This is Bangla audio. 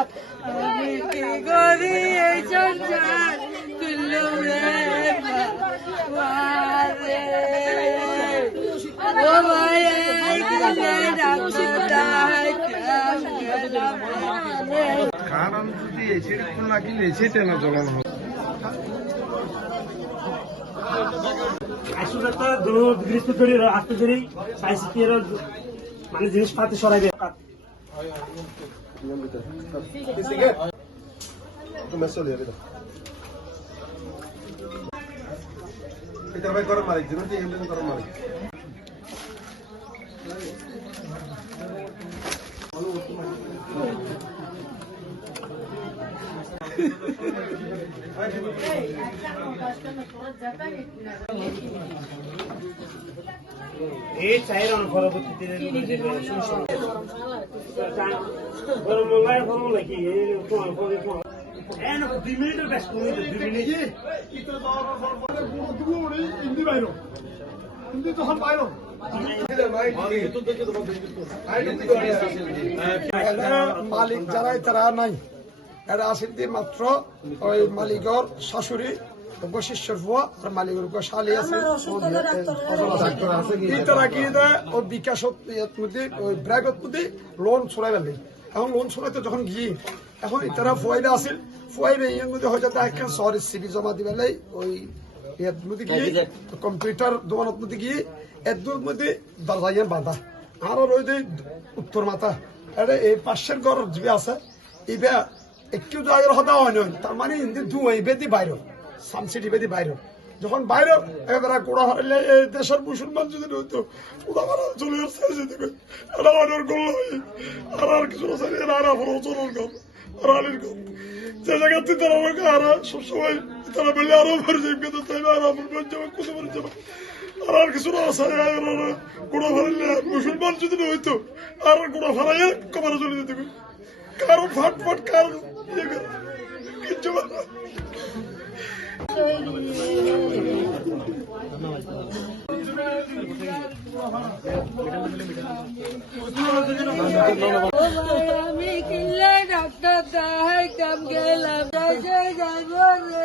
আমি কি করি এই সংসার তুললো রে মারে ও মায়ে কারণ যদি এসে লাগিলে সেটা না জ্বলানো হবে আসলে তো দৃষ্টি ধরে আসতে ধরে সাইসি মানে জিনিসপাতি সরাইবে গরম মালিক গরম মালিক এই চাইর পরবর্তীতে গরম মলাই গরম লাগি এন 2 মিনিটের বেশ 2 মিনিট হিন্দি বাইরো হিন্দি তখন বাইরো মালিক যারাই তারা নাই এরা আসেন মাত্র ওই মালিকর শাশুড়ি শিষ্যর ফুয়া আর মালিকের শালি আছে তারা কি ও বিকাশ ওই ব্র্যাগত মধ্যে লোন ছড়াই ফেলবে এখন লোন ছড়াইতে যখন গিয়ে এখন তারা ফুয়াইবে আসেন ফুয়াইবে এর মধ্যে হয়তো একটা শহরের সিবি জমা দিবে ওই এর মধ্যে গিয়ে কম্পিউটার দোকানের মধ্যে গিয়ে এর মধ্যে দরজা বাঁধা আর ওই যে উত্তর মাথা এটা এই পাশের ঘর যে আছে এইবা একটু জায়গার হতা হয় নয় তার মানে হিন্দি ধুয়ে বেদি বাইর সামসিটি বেদি বাইর যখন বাইরে এবার গোড়া হারলে এই দেশের মুসলমান যদি হইতো ওরা চলে আসছে যেদিকে এটা অর্ডার করলো আর কিছু আর চলার গম আর আলির গম যে জায়গাতে তারা আমাকে আর সবসময় তারা বললে আরো ভরে যাবে কিন্তু তাই আর আমার মন যাবে কোথাও ভরে যাবে আর কিছু না আছে গোড়া ফারাইলে মুসলমান যদি হইতো আর গোড়া ফারাইয়ে কমারে চলে যেতে কারো ফাট ফাট কারো ইয়ে করে কিচ্ছু আমি কিনলে ডাক্তার তাহার কাম গেলাম যাইব রে